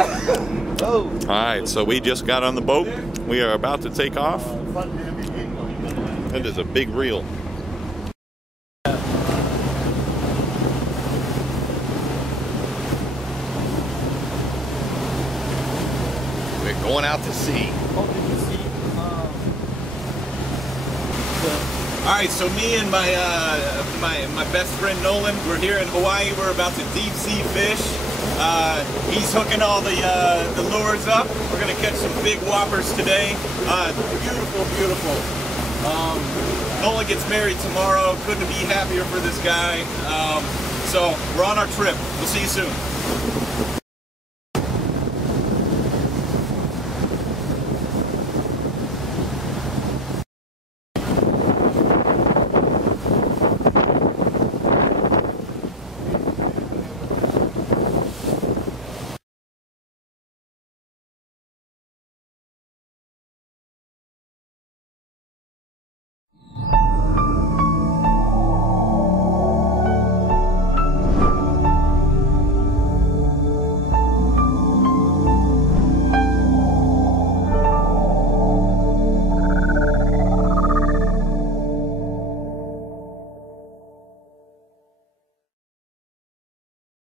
Oh. All right, so we just got on the boat. We are about to take off. That is a big reel. We're going out to sea. All right, so me and my best friend Nolan, we're here in Hawaii. We're about to deep sea fish. He's hooking all the lures up. We're gonna catch some big whoppers today. Beautiful, beautiful. Nolan gets married tomorrow. Couldn't be happier for this guy. So we're on our trip. We'll see you soon.